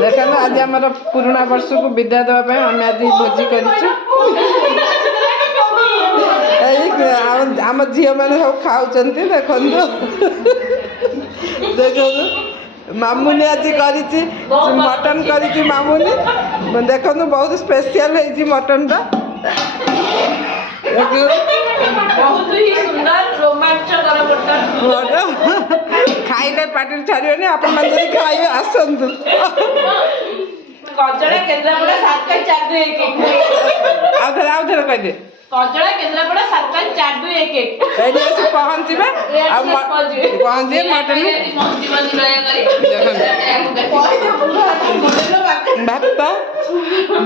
देखो आज आम पुराणा वर्ष को विदाय देवाई आम आज भोजी कर आम झी मैंने सब खाऊ देखो देखो मामुनी आज करी मटन करी मामुनी देखो बहुत स्पेशल है मटन टा बहुत ही सुंदर रोमांचकर मटन खाइले पार्टी छाड़े आपण मैंने खाइबे आसतु कजड़ा केन्द्रापड़ा 7 4 2 1 आउ थे कह कजड़ा केन्द्रापड़ा 7 4 2 1 पहुँचे पहुँचे मटन भात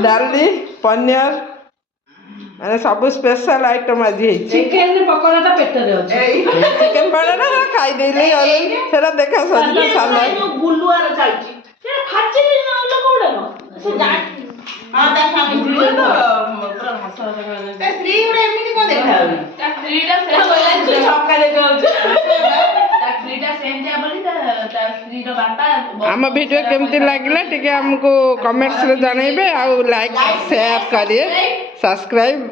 डाली पनीर मैंने सब स्पेशल आइटम आज चिकेन पकोड़ा पेटर चिकेन पकोड़ा खाई देले सेरा देखा सजना साल बुलुआर चलची से खाची न कोडे न से जाट हां ता स्वामी स्त्री तो पूरा भाषा ता स्त्री उरे एमिति को देखा ता स्त्रीटा से बोला छक्का देखा ता स्त्रीटा सेंतिया बोली ता स्त्री रो बापा हम वीडियो केमती लागला टिके हमको कमेंट्स रे जणाइबे आ लाइक शेयर करिए सब्सक्राइब